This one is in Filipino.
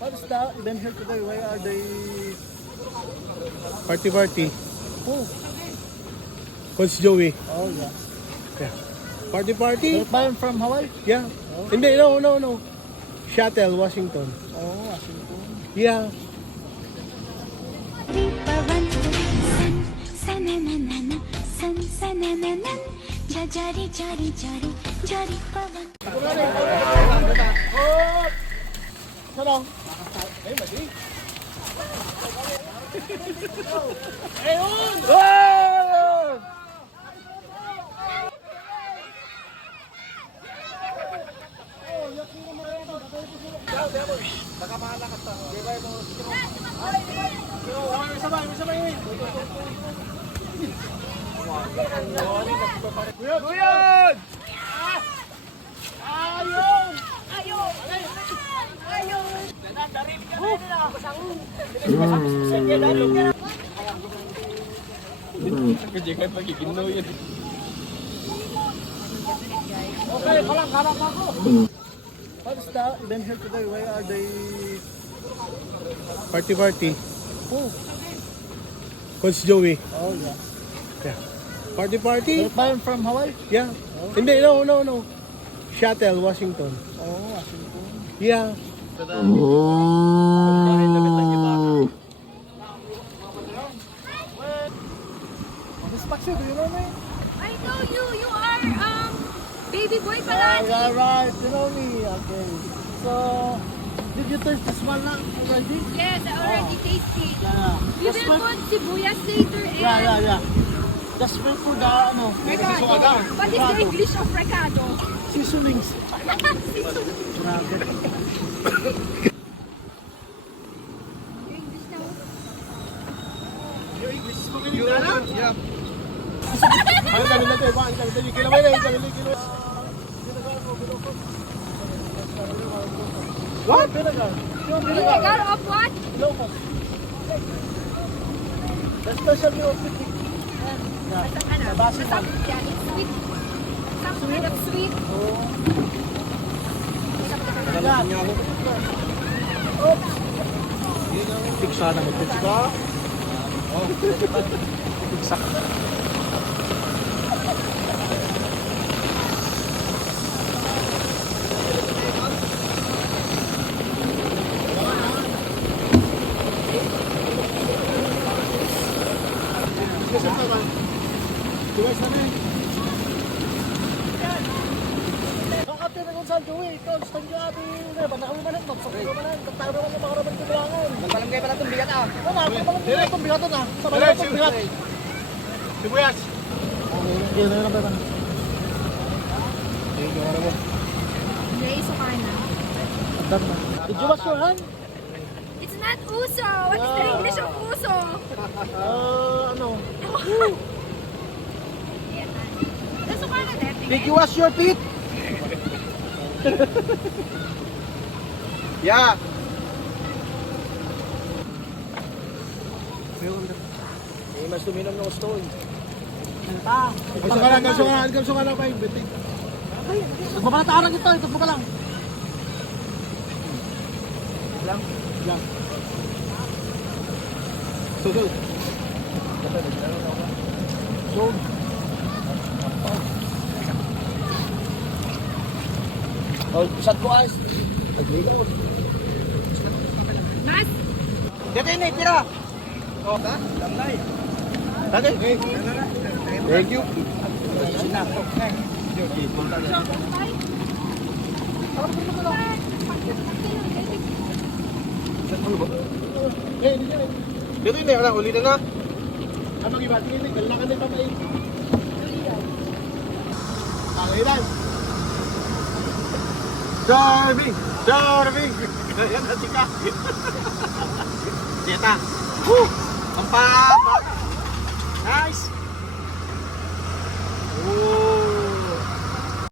What is the event here today? Why are they? Party. Oh, Coach Joey. oh yeah. Yeah. Party. They're flying from Hawaii? Yeah. Hindi, no. Seattle, Washington. Oh, Washington. Yeah. पवन सन सनननन सन सनननन जरी जरी जरी जरी पवन Oh! Sarong. Ayun! Oh! Buyad! Ayun! Okay, parang harap ako. What is the event here today? Why are they? Party. Oh, Coach Joey. oh yeah. Yeah. Party. They're flying from Hawaii? Yeah. Hindi, no. Seattle, Washington. Oh, Washington. Yeah. Miss Paxi, do you know me? I know you. You are baby boy Ah, pala. yeah, right. You know me. Okay. So, did you taste this one now already? Yes, I already tasted. Yeah. We Just will wait. put sibuyas later and Yeah. Just wait for the recado. What is the English of recado? seasonings. Grabe. English now. What? Vinegar. Yung vinegar. Vinegar of what? Locos. The specialty of the pig. Yeah. Ano? Basil. Some, yeah, it's sweet. Some kind of sweet. Oops. Tiksa na mo. Tiksa. Ang ate na kung saan Joey, ikaw, gusto niyo ate, ba na kami malang, magsakay ko malang, tagtago naman yung mga raman kailangan. Palangay pala itong bigat ah. Ano, palangay itong bigatan ah. Sa malay itong bigat. Sibuyas. Hindi na lang ba? May sukar na. Did you wash your hand? It's not uso. What is the English of uso? Ano? The sukar na din. Did you wash your teeth? Yeah. Mas tuminom ng gusto eh. Kalso ka lang pa yung bitik. Magpapanataran ito, ito pa lang. Lang. So. Oh, pusat ko ayos. Mas? Dito yun eh, tira. Oh, ha? Damlay. Dati? Thank you. Sinaktok na eh. Dito yun eh, uli na na. Ang mag-ibati yun eh, kailangan nito pa eh. Pangilan. Darby! Ayan na si Kaki. Jetta. Woo! Ang papa. Nice! Oh!